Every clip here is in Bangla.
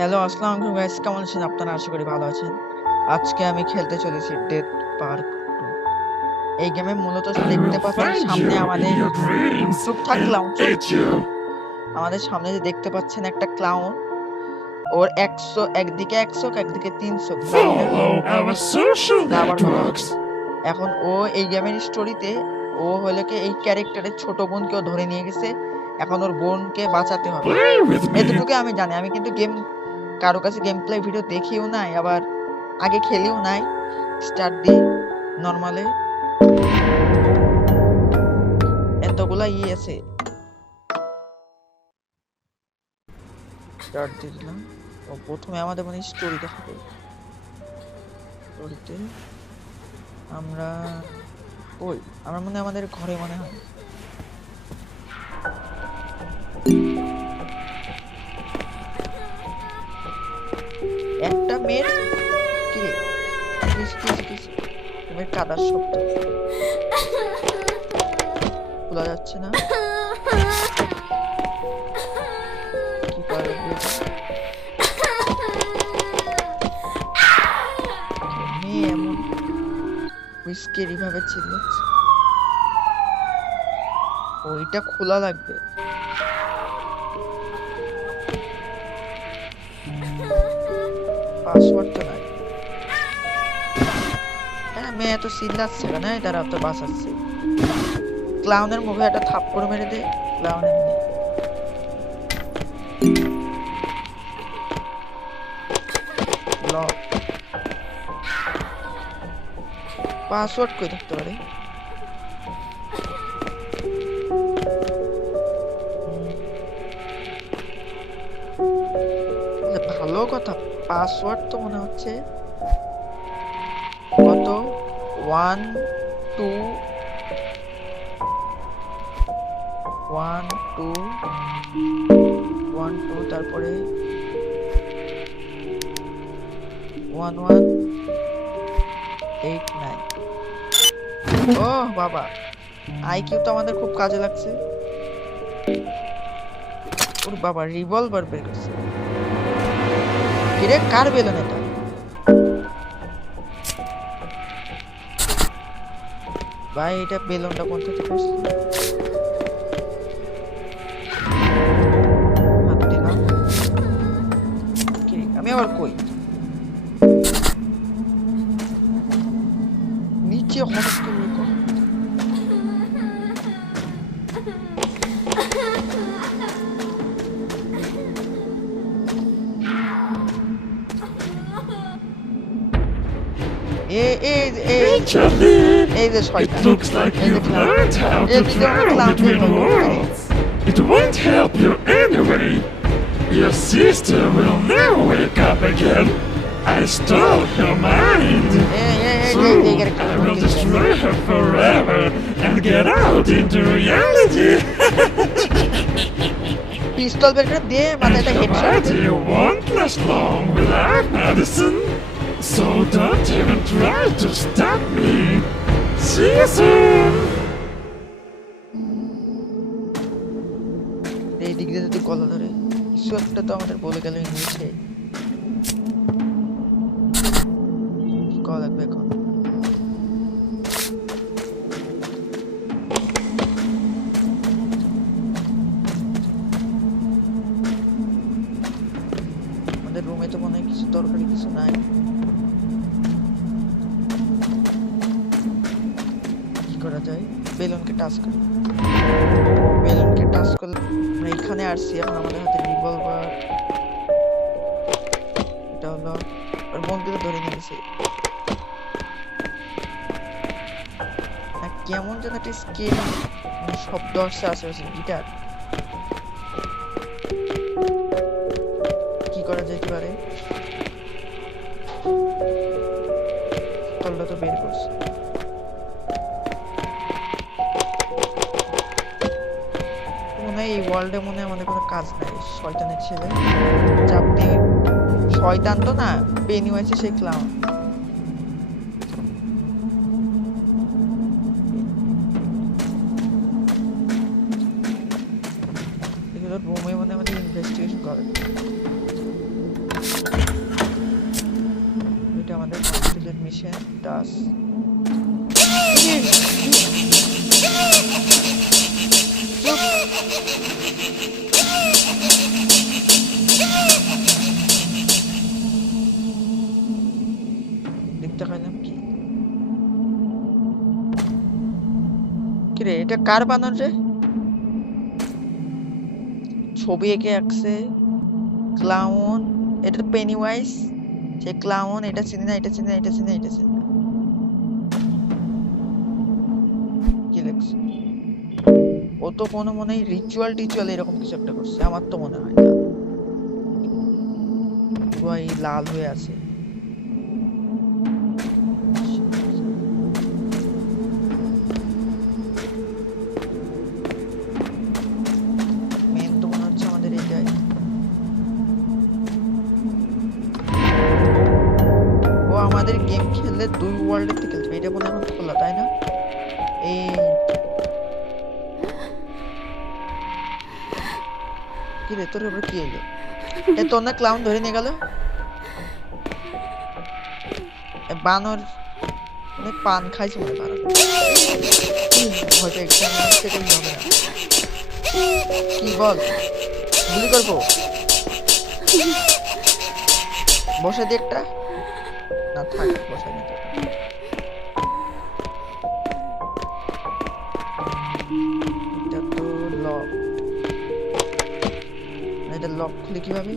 হ্যালো, আসসালামু আলাইকুম গাইস, কেমন আছেন আপনারা? আশা করি ভালো আছেন। আজকে আমি খেলতে চলেছি ডেড পার্ক 2। এই গেমে মূলত I দেখতে will পাচ্ছেন find সামনে you in আমাদের your dreams চুপ থাক and ক্লাউন, চুপ। eat you. আমাদের সামনে যে দেখতে পাচ্ছেন একটা ক্লাউন, ওর 100 একদিকে 1 চোখ একদিকে 3 চোখ, জানি না Follow our social না আবার কথা networks. হচ্ছে। এখন ও এই গেমের স্টোরিতে ও হলো কি এই ক্যারেক্টারের ছোট বোনকেও ধরে নিয়ে গেছে। এখন ওর বোনকে বাঁচাতে হবে, Play with me. এতটুকু আমি জানি। আমি কিন্তু গেম কারো কাছে গেম প্লে ভিডিও দেখিও নাই, আবার আগে খেলিও নাই। স্টার্ট দি নরমালে, এতগুলা আছে। স্টার্ট দিয়ে দিলাম। ও প্রথমে আমাদের মানে স্টোরি দেখাবে। স্টোরিতে আমরা আমরা মনে আমাদের ঘরে মনে হয় একটা মেয়ের কি রে, মেয়ের কাদার শব্দ খোলা যাচ্ছে না, কি করে মেয়ে এমন স্কেরি ভাবে চিল্লাচ্ছে। ওইটা খোলা লাগবে। পাসওয়ার্ড তো নাই। হ্যাঁ, মেয়ে এত চিল্লাচ্ছে কেন? তারা তো বাঁচাচ্ছে। ক্লাউনের মুখে একটা থাপ্পড় মেরে দে। ক্লাউনের মেয়ে পাসওয়ার্ড কই থাকতে পারে? ভালো কথা, পাসওয়ার্ড তো মনে হচ্ছে কত 1 2 1 2 1 2 তারপরে 1 1 8 9। ও বাবা, আইকিউ তো আমাদের খুব কাজে লাগছে। ওর বাবা রিভলভার বের করছে। কিরে, কার বেলুন এটা? ভাই এটা বেলুনটা কোন থেকে করছে? হাত দিলাম। আমি আবার কই নিচে হঠাৎ করে It looks like you've learned how to travel between worlds. It won't help you anyway. Your sister will never wake up again. I stole her mind. Soon I will destroy her forever and get out into reality. পিস্তল বের করে দে, মাথাটা headshot. Body won't last long without medicine. So don't even try to stop me. See you soon. এই দিক দিয়ে যদি গলা ধরে কিছু একটা তো আমাদের বলে গেল ইংলিশে। কি কল লাগবে এখন? আমাদের রুমে তো মনে হয় কিছু দরকারি কিছু নাই। কি করা যায়? বেলুনকে টাচ করি। বেলুনকে টাচ করলে আমরা এখানে আসছি। এখন আমাদের হাতে রিভলভার, এটা হলো আর বন্ধুকে ধরে নিয়েছে। কেমন যেন একটা স্কেল শব্দ আসছে আশেপাশে। গিটার, কি করা যেতে পারে? তলটা তো বের করছে। মনে হয় এই ওয়ার্ল্ডে মনে হয় আমাদের কোনো কাজ নাই। শয়তানের ছেলে চাপ দিয়ে, শয়তান তো না, পেনি হয়েছে সেই ক্লাউন। রুমে মানে আমাদের ইনভেস্টিগেশন করে। কমপ্লিট মিশন টাস্ক দেখতে পাইলাম কি কিরে এটা কার বানান রে ছবি এঁকে আঁকছে ক্লাউন এটা পেনিওয়াইজ সে ক্লাউন এটা চিনি না এটা চিনি না এটা চিনি না এটা চিনি না কি লেখছে ও তো কোনো মনে হয় রিচুয়াল এরকম কিছু একটা করছে আমার তো মনে হয় না পুরো এই লাল হয়ে আছে মেন তো মনে হচ্ছে আমাদের এটাই ও আমাদের গেম খেললে 2 ওয়ার্ল্ডের থেকে খেলছে এটা মনে হয় খোলা তাই না এই কি রে তোর উপর কি এলো এ তোর না ক্লাউন ধরে নিয়ে গেল বানর মানে পান খাইছে মনে পারে হয়তো এক্সাম সেটাই হবে না কি বল গুলি করবো বসে দি একটা না থাক বসে দি এটা তো লক এটা লক খুলে কিভাবে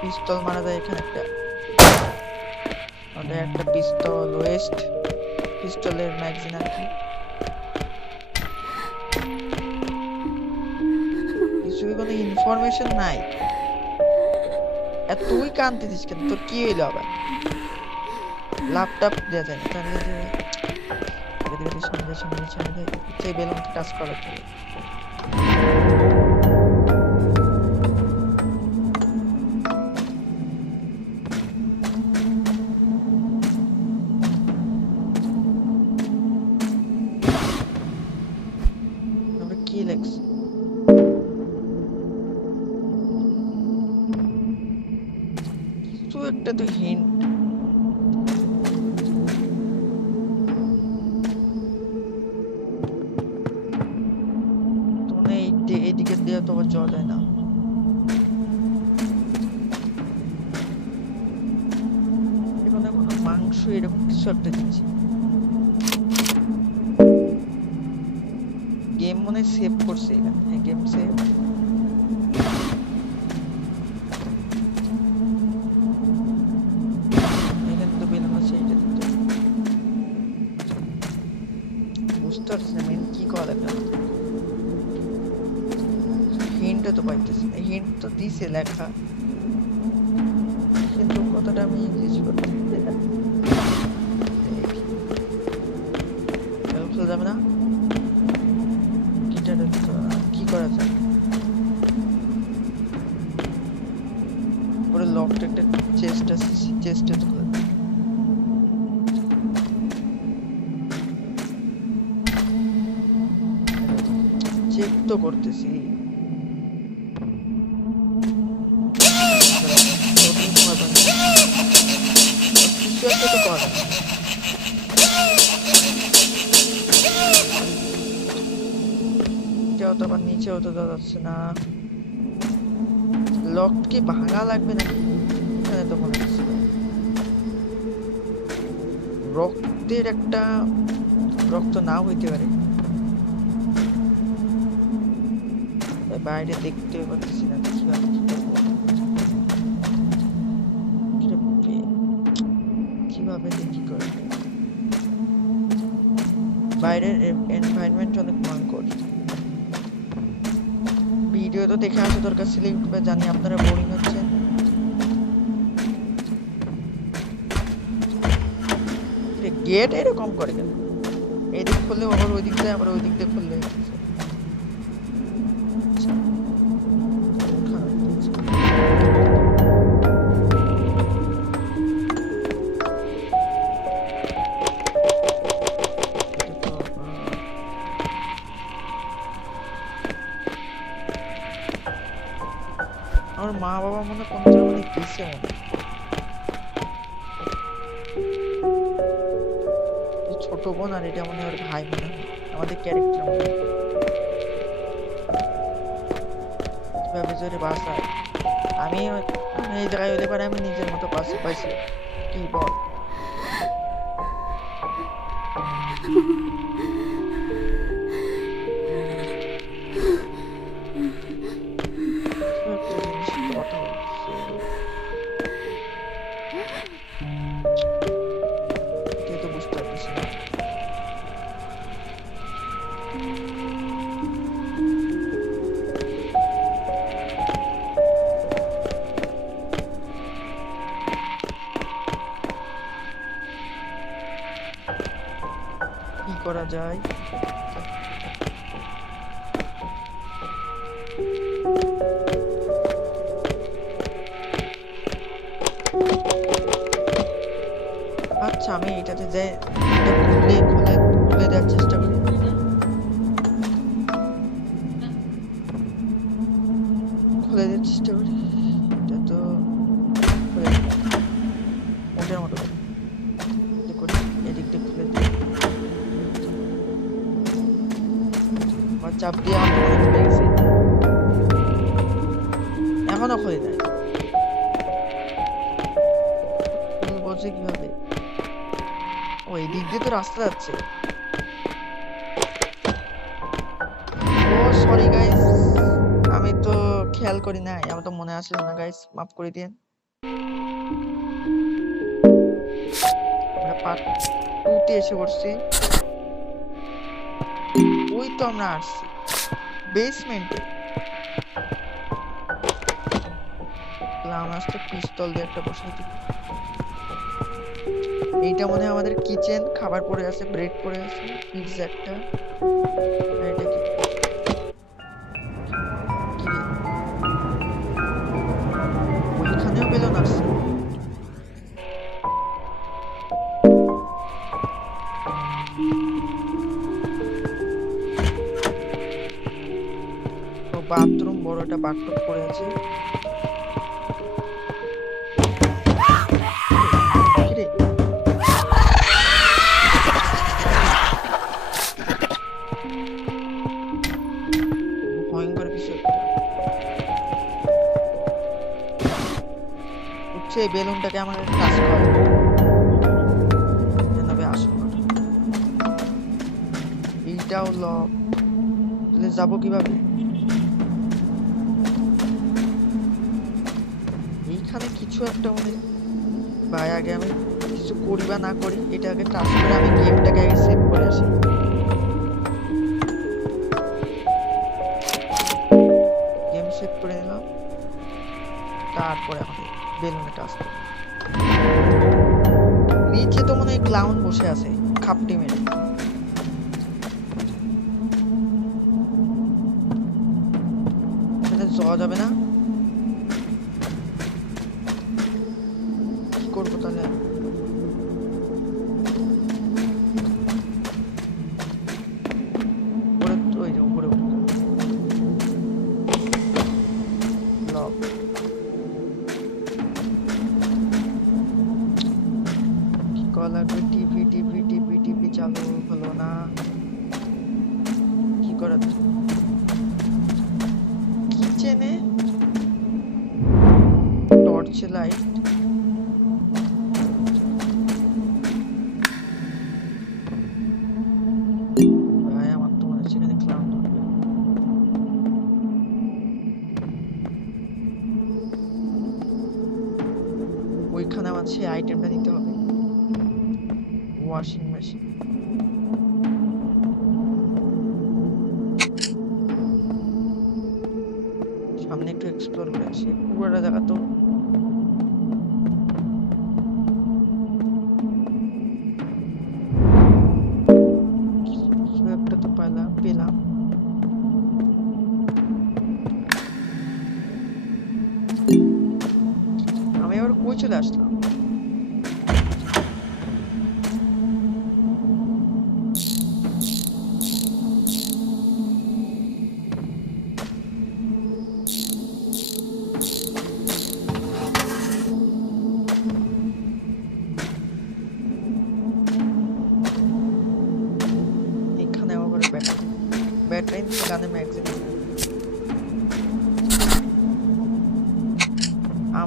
পিস্তল মারা যায় এখানে একটা পিস্তল ওয়েস্ট পিস্তলের ম্যাগাজিন আর কি কিছুই কোনো ইনফরমেশন নাই আর তুই কানতে দিস কেন তোর কি হইলো আবার ল্যাপটপ দেওয়া যায় না তাহলে যে সঙ্গে সঙ্গে ছেড়ে দেয় সেই বেলুনকে টাচ করার পরে কি লেখছে কিছু একটা তো হিন্ট এইদিকে দিয়ে তো যাওয়া যায় না এখানে কোনো মাংস এরকম কিছু একটা দিচ্ছে গেম মনে সেভ করছে এখানে হ্যাঁ গেম সেভ এখানে তো বেলুন আছে এইটা দিতে বুঝতে পারছি না মেন কি করা লাগবে হিন্টও তো পাইতেছি না হিন্ট তো দিছে লেখা কিন্তু কতটা আমি ইংলিশ করতে খেলা যাবে না কি করা যায় ওরে লকটা একটা চেস্ট আছে চেস্টে তো চেক তো করতেছি কিছু একটা তো করা তো আবার নিচেও তো যাচ্ছে না লক কি ভাঙা লাগবে নাকি এখানে তো মনে হচ্ছে রক্তের একটা রক্ত নাও হইতে পারে বাইরে দেখতে পাচ্ছি না কিভাবে দেখি করে বাইরের এনভায়রনমেন্ট অনেক ভয়ঙ্কর ভিডিও তো দেখে আসা দরকার ছিল ইউটিউবে জানি আপনারা বোরিং হচ্ছেন গেট এরকম করে কেন এদিক খুললে আবার ওই দিক দিয়ে আবার ওই দিক দিয়ে খুললে আমার মা বাবা মনে কোন জায়গায় গেছে মনে ছোট বোন আর এটা মনে হয় ওর ভাই মনে হয় আমাদের ক্যারেক্টার মনে হয় কিভাবে জোরে বাসায় আমি এই জায়গায় হলে পরে আমি নিজের মতো পাশে পাইছি কি বল একটা জিনিস কথা হচ্ছে এটাই তো বুঝতে পারতেছি না কি করা যায় আচ্ছা আমি এটাতে যাই এটা খুলে দেওয়ার চেষ্টা করি খুলে দেওয়ার চেষ্টা করি এটা তো খুলে ওটার মতো করি এদিক দিয়ে খুলে দিই আমার চাপ দিয়ে আমার তো মনে খুলে গেছে এখনো খুলে দেয় বলছে কিভাবে ও এই দিক দিয়ে তো রাস্তা যাচ্ছে ও সরি গাইস আমি তো খেয়াল করি নাই আমার তো মনে আসলো না গাইস মাফ করে দিন আমরা পার্ট 2 তে এসে পড়ছি ওই তো আমরা আসছি বেসমেন্টে ক্লাউন আসতে পিস্তল দিয়ে একটা বসাই দিই এইটা মনে হয় আমাদের কিচেন খাবার পড়ে আছে ব্রেড পড়ে আছে পিৎজা একটা আর এটা কি ওইখানেও বেলুন আসছে বাথরুম বড় একটা বাথটব পড়ে আছে ভয়ঙ্কর কিছু একটা উঠছে এই বেলুনটাকে আমাকে টাচ করা জানাবে আসো এইটাও লক তাহলে যাবো কিভাবে এইখানে কিছু একটা মনে ভাই আগে আমি কিছু করি বা না করি এটা আগে টাচ করে আমি গেমটাকে আগে সেভ করে আসি গেম সেভ করে নিলাম তারপরে আমাদের বেলুনে টাচ করব নিচে তো মনে হয় ক্লাউন বসে আছে খাপটি মেরে এখানে যাওয়া যাবে না কি করবো তাহলে উপরে লক কি করা লাগবে টিভি চালু হলো না কি করা কিচেনে টর্চ লাইট ভাই আমার তো মনে হচ্ছে এখানে ক্লাউন ধরবে ওইখানে আমার সেই আইটেমটা নিতে হবে ওয়াশিং মেশিন সামনে একটু এক্সপ্লোর করে আসি পুরোটা জায়গা তো একটা তো পেলাম আমি আবার কই চলে আসলাম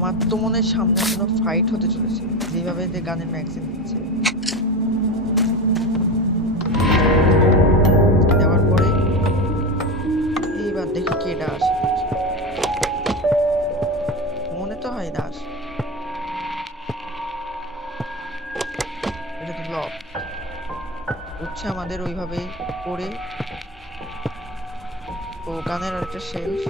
আমার তো মনে হয় সামনে কোনো ফাইট হতে চলেছে, যেভাবে যে গানের ম্যাগজিন দিচ্ছে। দেওয়ার পরে এইবার দেখি কে দাস, মনে তো হয় দাস। এটা তো ব্লক হচ্ছে আমাদের ওইভাবে করে। ও গানের একটা শেলফ,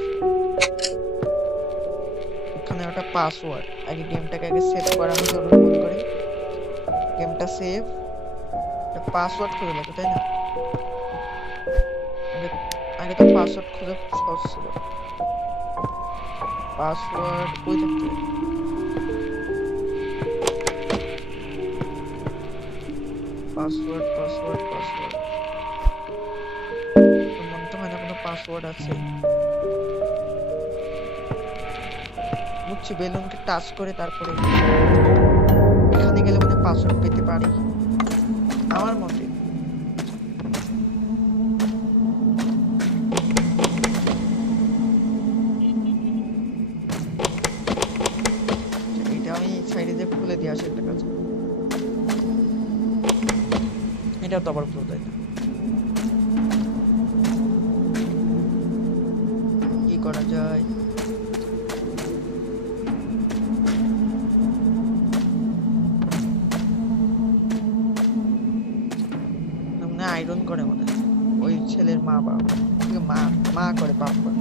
এখানে একটা পাসওয়ার্ড। আগে গেমটাকে আগে সেভ করা আমি জরুরি মনে করি। গেমটা সেভ, একটা পাসওয়ার্ড খুঁজে লাগবে তাই না? আগে তো পাসওয়ার্ড খুঁজে সহজ ছিল। পাসওয়ার্ড কই থাকতে, পাসওয়ার্ড পাসওয়ার্ড পাসওয়ার্ড মনে তো হয় না কোনো পাসওয়ার্ড আছে। বুঝছি, বেলুনকে টাচ করে তারপরে এখানে গেলে মানে পাসওয়ার্ড পেতে পারি আমার মতে। এটা আমি সাইডে যে খুলে দিয়ে আসি একটা কাজ, এটা তো আবার খুলে দেয় না। কি করা যায়? আয়রন করে মনে হয় ওই ছেলের মা বাবা, মা করে বাপ করে।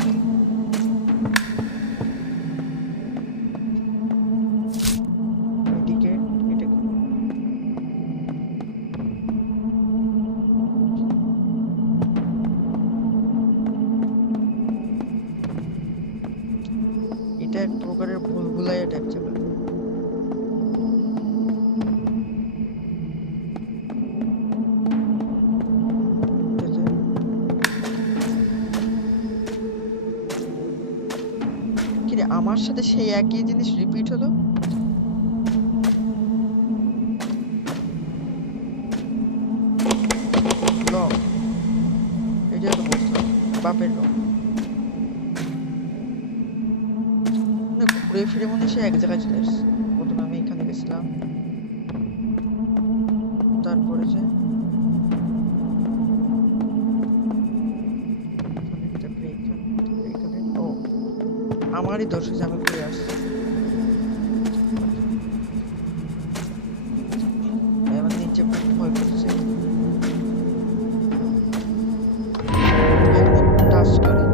এদিকে এটা এটা এক প্রকারের ভুলভুলাইয়া টাইপ ছিল। আমার সাথে সেই একই জিনিস রিপিট হলো। লক, এটা তো বুঝলাম বাপের লক। ঘুরে ফিরে মনে সে এক জায়গায় চলে এসছে। প্রথমে আমি এখানে গেছিলাম, তারপরে যে আমারই দোষ যে আমি ঘুরে আসছি। এবার নিচে ভয় করছে, টাচ করে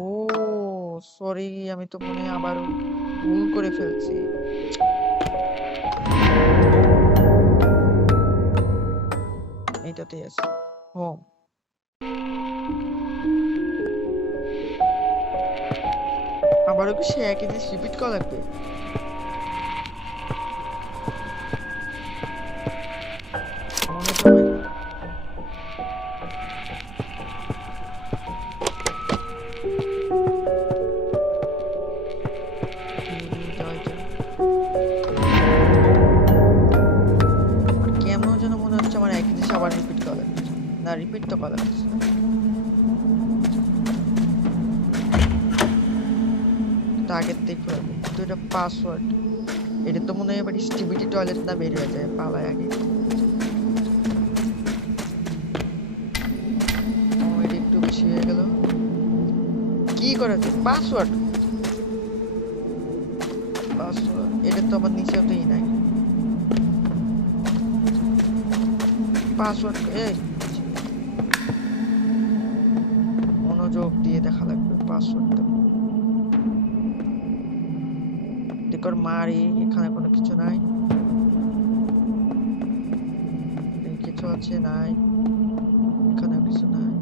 ও সরি, আমি তো মনে আবার ভুল করে ফেলছি। এটাতে আছে হোম। আবারও কি সে একই জিনিস রিপিট করা লাগবে? মনে তো হয় কেমন যেন মনে হচ্ছে আমার একই জিনিস আবার রিপিট করা লাগছে। না, রিপিট তো করা লাগছে। আগের থেকে তো এটা পাসওয়ার্ড, এটা তো মনে হয় এবার স্টিভিটি টয়লেট না বের হয়ে যায় পালায় আগে। এটা একটু বেশি হয়ে গেল। কি করা যায়? পাসওয়ার্ড, পাসওয়ার্ড এটা তো আমার নিচেও তো নাই পাসওয়ার্ড। এই মনোযোগ দিয়ে দেখা লাগবে পাসওয়ার্ডটা। দেখর মারি, এখানে কোনো কিছু নাই, কিছু আছে নাই, এখানে কিছু নাই,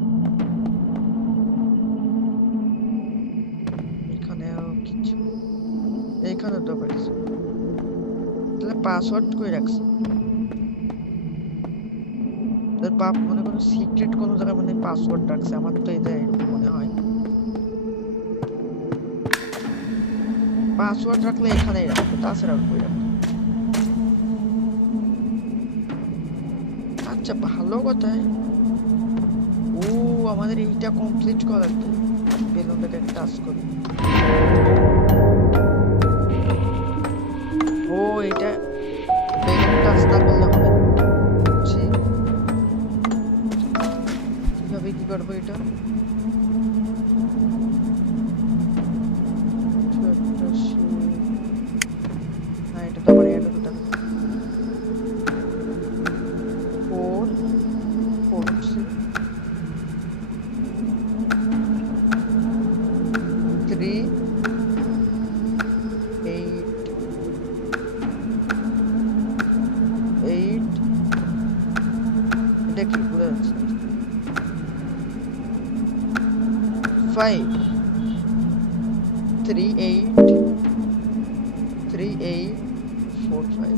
এখানেও কিছু, এইখানে তো কিছু। তাহলে পাসওয়ার্ড কই রাখছে? তোর বাপ মনে কোনো সিক্রেট কোনো জায়গায় মানে পাসওয়ার্ড রাখছে, আমার তো এটা এরকম মনে হয়। পাসওয়ার্ড রাখলে এখানেই রাখতো, তাছাড়া কই রাখতো? আচ্ছা ভালো কথাই। ও আমাদের এইটা কমপ্লিট করা কি বেলুনটাকে টাচ করি। ও এটা বেলুন টাচ না করলে হবে না। বুঝছি কিভাবে কি করবো এটা। না এটা তো আবার এটা দুটা 4 4 3 8 8 এটা কি পুরো আছে 5 3 8 3 8 4 5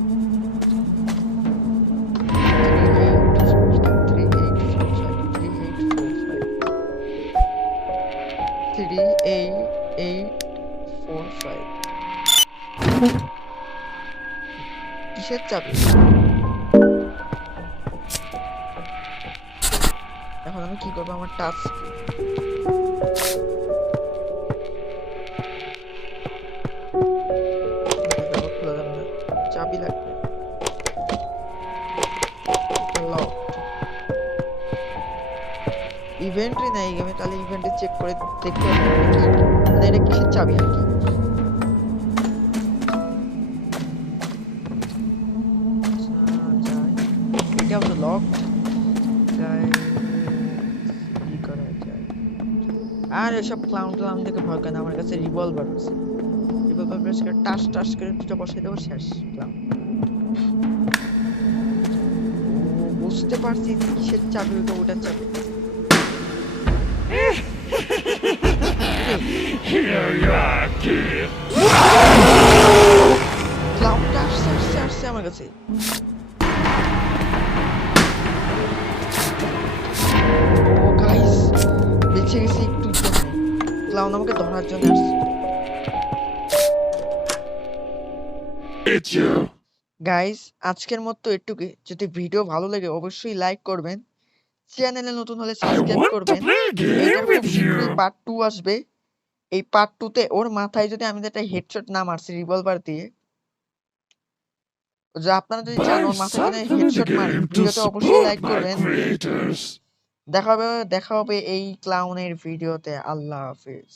কিসের চাবি? এখন আমি কি করবো? আমার টাচ খোলা যাবে না, চাবি লাগবে। ইভেন্টই নাই গেমে, তাহলে ইভেন্টে চেক করে দেখতে হবে এটা কিসের চাবি আর কি। এটা তো লকড কি করা যায়? আর এসব ক্লাউন থেকে ভয় করে না, আমার কাছে রিভলভার আছে। রিভলভার প্রেস করে টাস টাস করে দুটো বসাই দেবো, শেষ ক্লাউন। বুঝতে পারছি কিসের চাবি, ওটার চাবি। Here you are, kid. ক্লাউনটা আসছে আমার কাছে। ও গাইস বেঁচে গেছি একটু জন্য। ক্লাউন আমাকে ধরার জন্য আসছে। It's you. গাইস আজকের মতো এটুকুই। যদি ভিডিও ভালো লাগে অবশ্যই লাইক করবেন, চ্যানেলে নতুন হলে I সাবস্ক্রাইব want to করবেন। play a game এইটার with খুব শীঘ্রই you. পার্ট 2 আসবে। এই পার্ট 2 তে ওর মাথায় যদি আমি একটা হেডশট না মারছি রিভলভার দিয়ে, যে আপনারা যদি চান Buy ওর মাথায় যদি something in the হেডশট মারি, game to ভিডিওতে অবশ্যই support লাইক my করবেন। creators. দেখা হবে এই ক্লাউনের ভিডিওতে। আল্লাহ হাফেজ।